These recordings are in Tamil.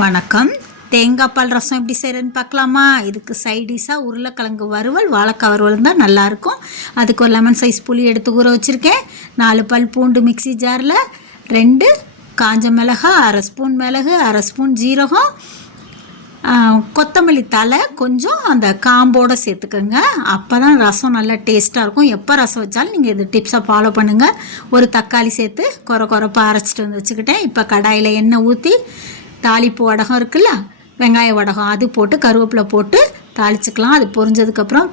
வணக்கம். தேங்காய் பால் ரசம் எப்படி செய்கிறதுன்னு பார்க்கலாமா? இதுக்கு சைடிஷாக உருளைக்கிழங்கு வறுவல், வாழைக்காய் வறுவல் தான் நல்லாயிருக்கும். அதுக்கு ஒரு லெமன் சைஸ் புளி எடுத்து ஊற வச்சுருக்கேன். 4 பல் பூண்டு மிக்சி ஜாரில், 2 காஞ்ச மிளகா, 1/2 ஸ்பூன் மிளகு, 1/2 ஸ்பூன் ஜீரகம், கொத்தமல்லி தலை கொஞ்சம் அந்த காம்போடு சேர்த்துக்கோங்க. அப்போ தான் ரசம் நல்லா டேஸ்ட்டாக இருக்கும். எப்போ ரசம் வச்சாலும் நீங்கள் இந்த டிப்ஸை ஃபாலோ பண்ணுங்கள். ஒரு தக்காளி சேர்த்து குறைப்பாக அரைச்சிட்டு வந்து வச்சுக்கிட்டேன். இப்போ கடாயில் எண்ணெய் ஊற்றி தாளிப்பு வடகம் இருக்குல்ல, வெங்காய வடகம் அது போட்டு கருவேப்பிலை போட்டு தாளிச்சுக்கலாம். அது பொரிஞ்சதுக்கப்புறம்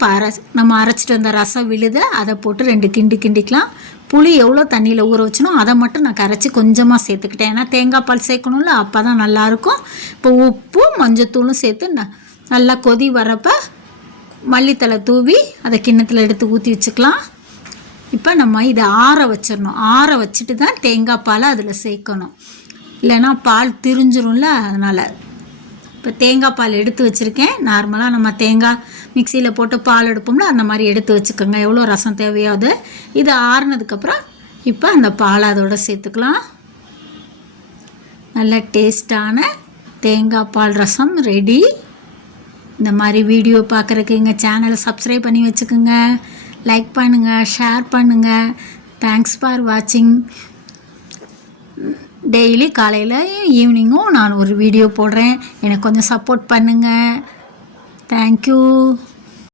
நம்ம அரைச்சிட்டு வந்த ரசம் விழுத அதை போட்டு 2 கிண்டிக்கலாம். புளி எவ்வளோ தண்ணியில் ஊற வச்சனோ அதை மட்டும் நான் கரைச்சி கொஞ்சமாக சேர்த்துக்கிட்டேன். ஏன்னா தேங்காய் பால் சேர்க்கணும்ல, அப்போ தான் நல்லாயிருக்கும். இப்போ உப்பும் மஞ்சத்தூளும் சேர்த்து நல்லா கொதி வரப்போ மல்லித்தலை தூவி அதை கிண்ணத்தில் எடுத்து ஊற்றி வச்சுக்கலாம். இப்போ நம்ம இதை ஆற வச்சிடணும். ஆற வச்சுட்டு தான் தேங்காய் பாலை அதில் சேர்க்கணும், இல்லைன்னா பால் திரிஞ்சிரும்ல. அதனால் இப்போ தேங்காய் பால் எடுத்து வச்சுருக்கேன். நார்மலாக நம்ம தேங்காய் மிக்சியில் போட்டு பால் எடுப்போம்ல, அந்த மாதிரி எடுத்து வச்சுக்கோங்க. எவ்வளோ ரசம் தேவையாவது. இது ஆறுனதுக்கப்புறம் இப்போ அந்த பால் அதோடு சேர்த்துக்கலாம். நல்ல டேஸ்டான தேங்காய் பால் ரசம் ரெடி. இந்த மாதிரி வீடியோ பார்க்குறதுக்கு எங்கள் சேனலை சப்ஸ்கிரைப் பண்ணி வச்சுக்கோங்க. லைக் பண்ணுங்கள், ஷேர் பண்ணுங்கள். தேங்க்ஸ் ஃபார் வாட்சிங். டெய்லி காலையில் ஈவினிங்கும் நான் ஒரு வீடியோ போடுறேன். எனக்கு கொஞ்சம் சப்போர்ட் பண்ணுங்கள். தேங்க்யூ.